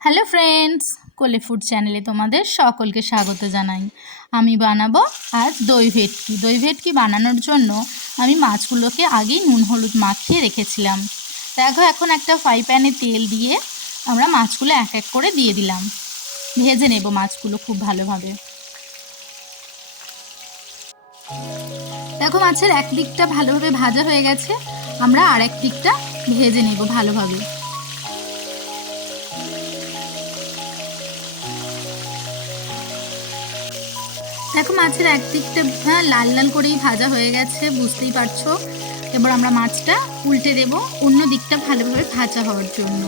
Hello friends, কোলে food চ্যানেলে তোমাদের সকলকে স্বাগত জানাই। আমি বানাবো আজ দই ভেটকি। দই ভেটকি বানানোর জন্য আমি মাছগুলোকে আগেই নুন হলুদ মাখিয়ে রেখেছিলাম। দেখো, এখন একটা ফ্রাই প্যানে তেল দিয়ে আমরা মাছগুলো এক এক করে দিয়ে দিলাম। ভেজে নেব মাছগুলো খুব ভালোভাবে। দেখো, মাছের এক দিকটা ভালোভাবে ভাজা হয়ে গেছে, আমরা আর এক দিকটা ভেজে নেব ভালোভাবে। দেখো, মাছের এক দিকটা লাল লাল করেই ভাজা হয়ে গেছে, বুঝতেই পারছো। এবার আমরা মাছটা উল্টে দেব অন্য দিকটা ভালোভাবে ভাজা হওয়ার জন্য।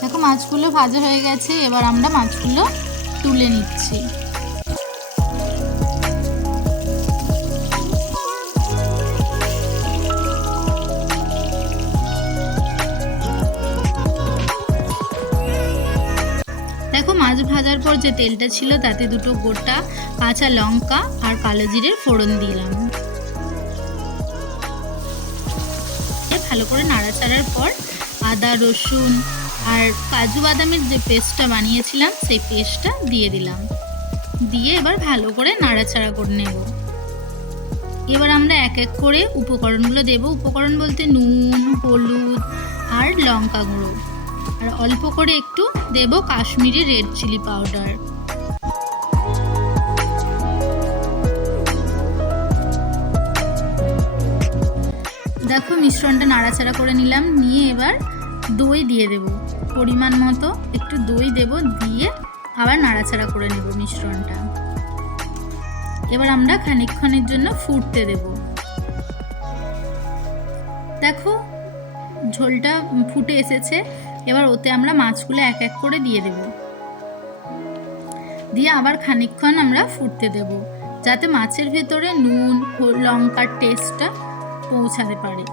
দেখো, মাছগুলো ভাজা হয়ে গেছে, এবার আমরা মাছগুলো তুলে নিচ্ছি। দেখো, মাছ ভাজার পর যে তেলটা ছিল তাতে দুটো গোটা কাঁচা লঙ্কা আর কালো জিরের ফোড়ন দিলাম। ভালো করে নাড়াচাড়ার পর আদা রসুন আর কাজু বাদামের যে পেস্টটা বানিয়েছিলাম সেই পেস্টটা দিয়ে দিলাম। দিয়ে এবার ভালো করে নাড়াচাড়া করে নেব। এবার আমরা এক এক করে উপকরণগুলো দেব। উপকরণ বলতে নুন, হলুদ আর লঙ্কা গুঁড়ো, আর অল্প করে একটু দেব কাশ্মীরি রেড চিলি পাউডার। দেখো, মিশ্রণটা নাড়াচাড়া করে নিলাম, নিয়ে এবার দই দিয়ে দেব। পরিমাণ মতো একটু দই দেব, দিয়ে আবার নাড়াচাড়া করে নেব মিশ্রণটা। এবার আমরা খানিকক্ষণের জন্য ফুটতে দেব। দেখো, ঝোলটা ফুটে এসেছে, এবার ওতে আমরা মাছগুলো এক এক করে দিয়ে দেব। দিয়ে আবার খানিকক্ষণ আমরা ফুটতে দেব, যাতে মাছের ভেতরে নুন লঙ্কার টেস্টটা পৌঁছাতে পারে।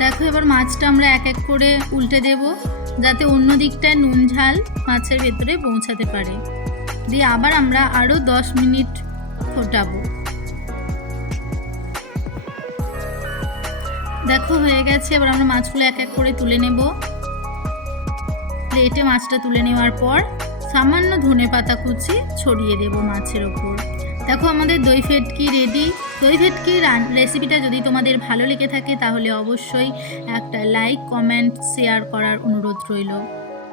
দেখো, এবার মাছটা আমরা এক এক করে উল্টে দেব, যাতে অন্য দিকটায় নুন ঝাল মাছের ভেতরে পৌঁছাতে পারে। দিয়ে আবার আমরা আরও 10 মিনিট ফোটাবো। দেখো, হয়ে গেছে। এবার আমরা মাছগুলো এক এক করে তুলে নেব। প্লেটে মাছটা তুলে নেওয়ার পর সামান্য ধনেপাতা কুচি ছড়িয়ে দেব মাছের ওপর। দেখো, আমাদের দই ভেটকি রেডি। দই ভেটকির রেসিপিটা যদি তোমাদের ভালো লেগে থাকে তাহলে অবশ্যই একটা লাইক, কমেন্ট, শেয়ার করার অনুরোধ রইল।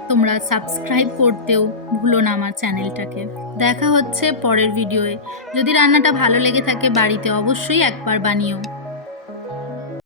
তোমরা সাবস্ক্রাইব করতেও ভুলো না আমার চ্যানেলটাকে। দেখা হচ্ছে পরের ভিডিওয়ে। যদি রান্নাটা ভালো লেগে থাকে বাড়িতে অবশ্যই একবার বানিও।